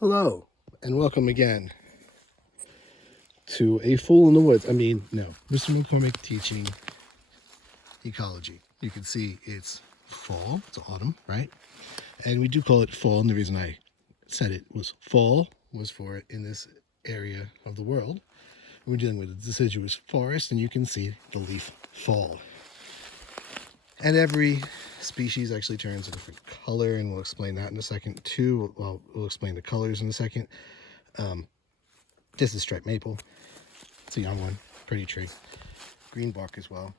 Hello, and welcome again to A Fool in the Woods. No, Mr. McCormick teaching ecology. You can see it's fall, it's autumn, right? And we do call it fall, and the reason I said it was fall was for in this area of the world. We're dealing with a deciduous forest, and you can see the leaf fall. And every species actually turns a different color, and we'll explain that in a second too. Well, we'll explain the colors in a second. This is striped maple. It's a young one, pretty tree. Green bark as well.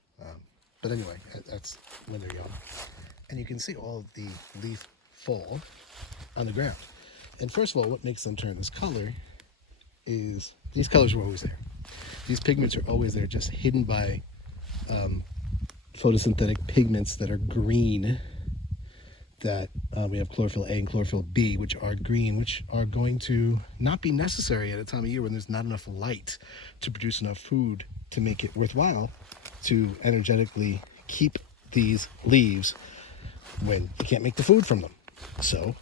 But anyway, that's when they're young. And you can see all of the leaf fall on the ground. And first of all, what makes them turn this color is these colors were always there. These pigments are always there, just hidden by photosynthetic pigments that are green, that we have chlorophyll A and chlorophyll B, which are green, which are going to not be necessary at a time of year when there's not enough light to produce enough food to make it worthwhile to energetically keep these leaves when you can't make the food from them. So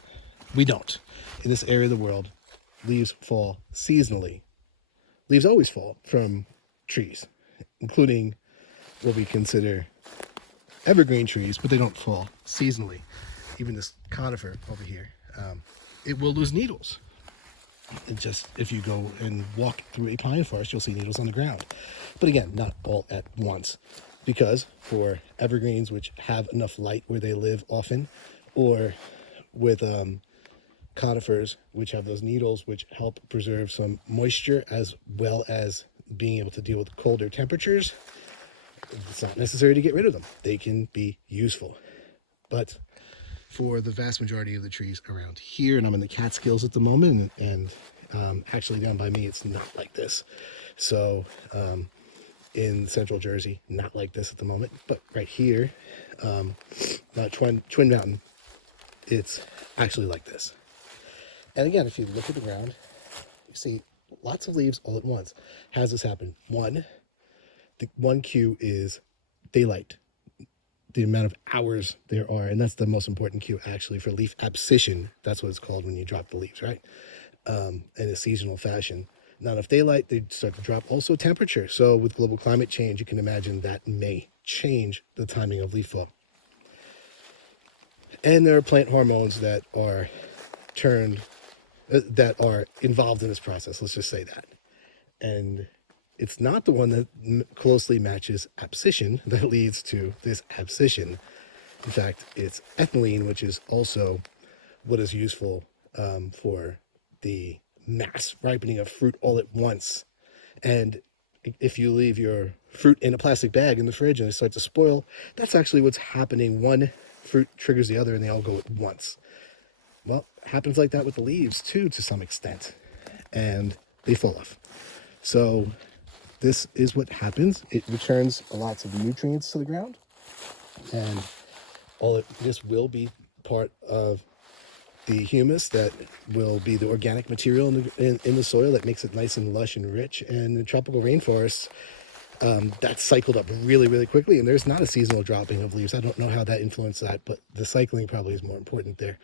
we don't. In this area of the world, leaves fall seasonally. Leaves always fall from trees, including what we consider evergreen trees, but they don't fall seasonally. Even this conifer over here, it will lose needles. If you go and walk through a pine forest, you'll see needles on the ground. But again, not all at once, because for evergreens, which have enough light where they live often, or with conifers, which have those needles, which help preserve some moisture as well as being able to deal with colder temperatures, it's not necessary to get rid of them. They can be useful. But for the vast majority of the trees around here, and I'm in the Catskills at the moment, and actually down by me, it's not like this. So in central Jersey, not like this at the moment, but right here, Twin Mountain, it's actually like this. And again, if you look at the ground, you see lots of leaves all at once. How does this happen? The one cue is daylight, the amount of hours there are, and that's the most important cue actually for leaf abscission. That's what it's called when you drop the leaves, right? In a seasonal fashion. Not enough daylight, they start to drop. Also temperature. So with global climate change, you can imagine that may change the timing of leaf fall. And there are plant hormones that are involved in this process. Let's just say that. And it's not the one that closely matches abscission that leads to this abscission. In fact, it's ethylene, which is also what is useful for the mass ripening of fruit all at once. And if you leave your fruit in a plastic bag in the fridge and it starts to spoil, that's actually what's happening. One fruit triggers the other and they all go at once. Well, it happens like that with the leaves too, to some extent, and they fall off. So this is what happens. It returns lots of nutrients to the ground, and this will be part of the humus that will be the organic material in the soil that makes it nice and lush and rich. And in tropical rainforests, that's cycled up really, really quickly, and there's not a seasonal dropping of leaves. I don't know how that influenced that, but the cycling probably is more important there.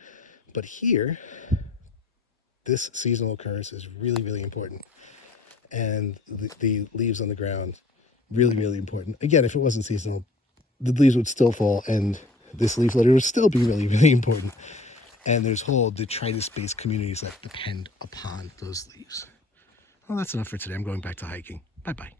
But here, this seasonal occurrence is really, really important. And the leaves on the ground, really, really important. Again, if it wasn't seasonal, the leaves would still fall, and this leaf litter would still be really, really important. And there's whole detritus-based communities that depend upon those leaves. Well, that's enough for today. I'm going back to hiking. Bye-bye.